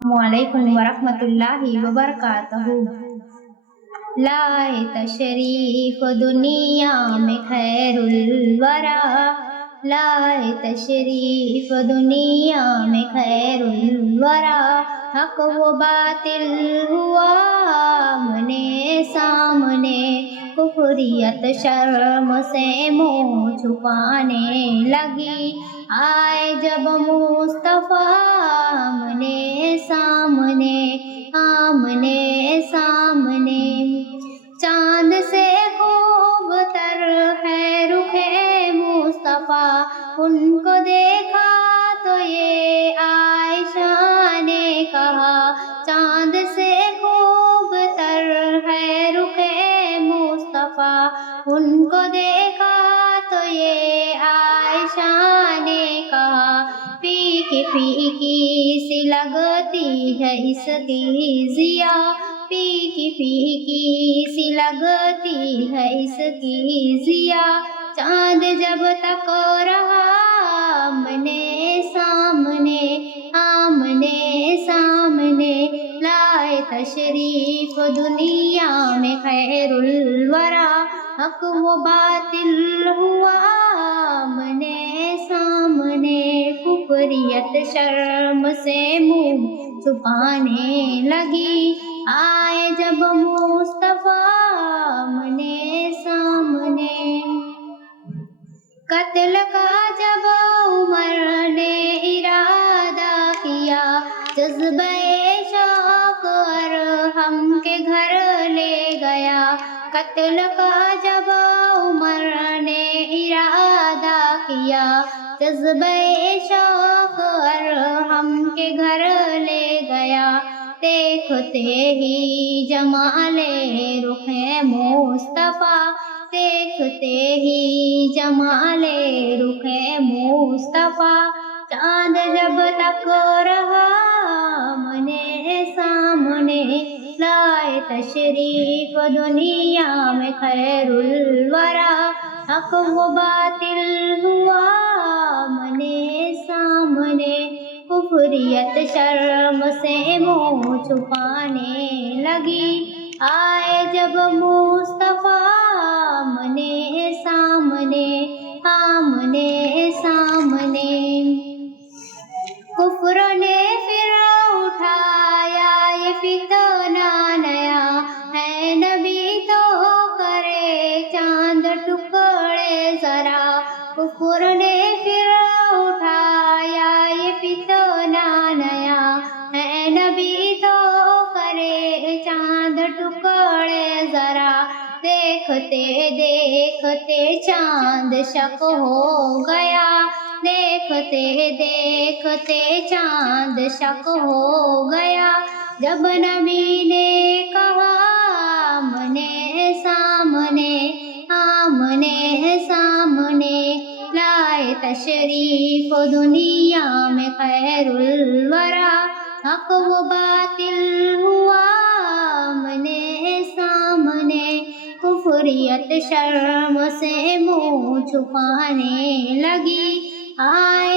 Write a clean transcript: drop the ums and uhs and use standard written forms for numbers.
علیکم ورحمۃ اللہ وبرکاتہ۔ لائے تشریف دنیا میں خیر الورا، لائے تشریف دنیا میں خیر الورا، حق و باطل ہوا آمنے سامنے، کفریت شرم سے منہ چھپانے لگی، آئے جب مصطفیٰ آمنے سامنے، آمنے سامنے۔ چاند سے خوب تر ہے رخ مصطفیٰ، ان کو دیکھا تو یہ عائشہ نے کہا، چاند سے خوب تر ہے رخ مصطفیٰ، ان کو دیکھا تو یہ عائشہ نے کہا، پھیکی پھیکی سی لگتی ہے اس کی ضیا، پھیکی پھیکی سی لگتی ہے اس کی ضیا، چاند جب تک رہا آمنے سامنے، آمنے سامنے، لائے تشریف دنیا میں خیر الورا، حق و باطل ہوا آمنے سامنے، کفریت شرم سے منہ چھپانے لگی، آئے جب مصطفیٰ آمنے سامنے۔ قتل کا جب عمر نے ارادہ کیا، جذبہ شوق ارحم کے گھر لے گیا، قتل کا جب عمر نے ارادہ کیا، جذبہ شوق ارحم کے گھر لے گیا، دیکھتے ہی جمال رخ مصطفیٰ، دیکھتے ہی جمال رخ مصطفیٰ، چاند جب تک رہا آمنے سامنے، لائے تشریف دنیا میں خیر الورا، حق و باطل ہوا آمنے سامنے، کفریت شرم سے منہ چھپانے لگی، آئے جب مصطفیٰ آمنے سامنے، آمنے سامنے۔ کفر نے پھر اٹھایا یہ فتنہ نیا، ہے نبی تو کرے چاند ٹکڑے ذرا، کفر نے پھر اٹھایا یہ فتنہ نیا، ہے نبی تو کرے چاند ٹکڑے ذرا، دیکھتے دیکھتے چاند شک ہو گیا، دیکھتے دیکھتے چاند شک ہو گیا، جب نبی نے کہا آمنے سامنے، آمنے سامنے، لائے تشریف دنیا میں خیر الورا، حق و باطل ہوا آمنے سامنے، کفریت شرم سے منہ چھپانے لگی، آئے